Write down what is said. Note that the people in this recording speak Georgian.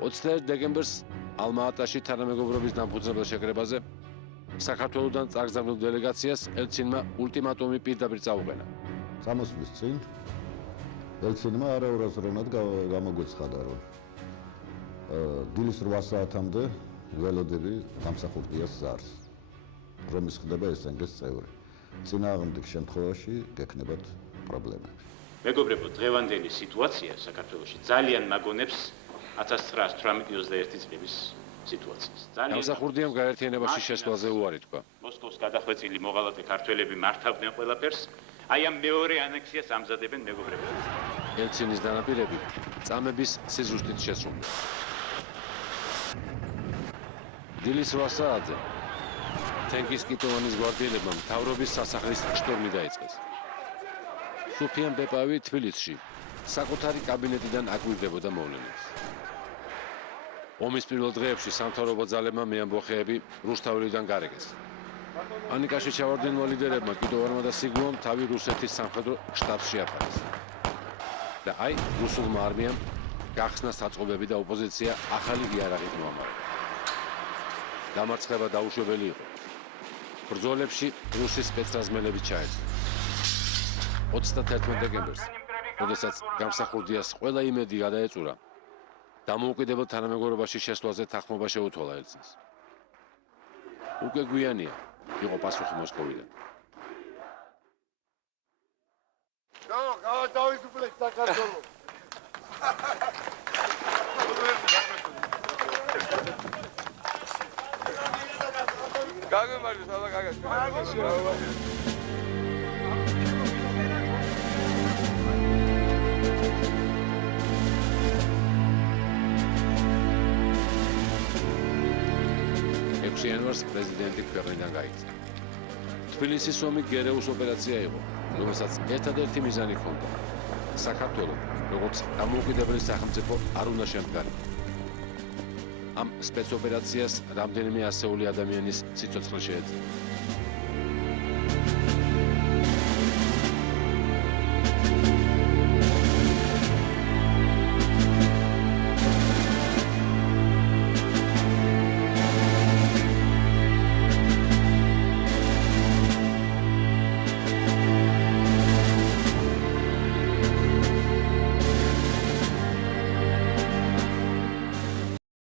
21 დეკემბერს ალმა-ატაში თანამეგობრობის დამფუძნებელ შეკრებაზე საქართველოსთან წაგზავნილ დელეგაციას ელცინმა ულტიმატუმი პირდაპირ წაუყენა. Წამოსვლის წინ ელცინმა არაურაზროვნად გამოგვეცხადა, რომ დილის 8 საათამდე ველოდები გამსახურდიას ზარს, რომ ის ხდება SNG-ს წევრი. წინააღმდეგ შემთხვევაში გექნებათ პრობლემები. მეგობრებო, დღევანდელი სიტუაცია საქართველოში ძალიან მაგონებს 1918-21 წლების სიტუაციას. გამსახურდიამ გაერთიანებაში შესვლაზე უარი თქვა. მოსკოვს გადახვეწილი მოღალატე ქართველები მართავდნენ ყველაფერს, აი ამ მეორე ანექსიას ამზადებენ მეგობრებო. ელცინის დანაპირები წამების სიზუსტით შესრულდა. დილის 8 საათზე თენგიზ-კიტოვანის გვარდიელებმა მთავრობის სასახლის შტორმი დაიწყეს. სუფიან ბეპავი თბილისში საკუთარი კაბინეტიდან აკვირდებოდა მოვლენებს. ომის პირველ დღეებში სამთავრობო ძალებმა მეამბოხეები რუსთაველიდან გარეკეს. პანიკაში ჩავარდნილმა ლიდერებმა კიტოვანმა და სიგულომ თავი რუსეთის სამხედრო შტაბს შეაფარეს. და აი რუსულმა არმიამ გახსნა საწყობები და ოპოზიცია ახალი იარაღით მოამარაგა. დამარცხება დაუშვებელი იყო. ბრძოლებში რუსის სპეცრაზმელები ჩაეცვა. 21 დეკემბერს, როდესაც გამსახურდიას ყველა იმედი გადაეწურა, დამოუკიდებელ თანამეგობრობაში შესვლაზე თანხმობა შეუთვალა ელცინს. უკვე გვიანია იყო პასუხი მოსკოვიდან. გავათავისუფლეთ საქართველოს. გაგემარჯვეს, აბა გაგას. იანვარს პრეზიდენტი ქვეყნიდან გაიქცა. თბილისის ომი გერეუს ოპერაცია იყო, რომელსაც ერთადერთი მიზანი ჰქონდა. საქართველო, როგორც დამოუკიდებელი სახელმწიფო არ უნდა შემდგარიყო. ამ სპეცოპერაციას რამდენიმე ასეული ადამიანის სიცოცხლე შეეძლო.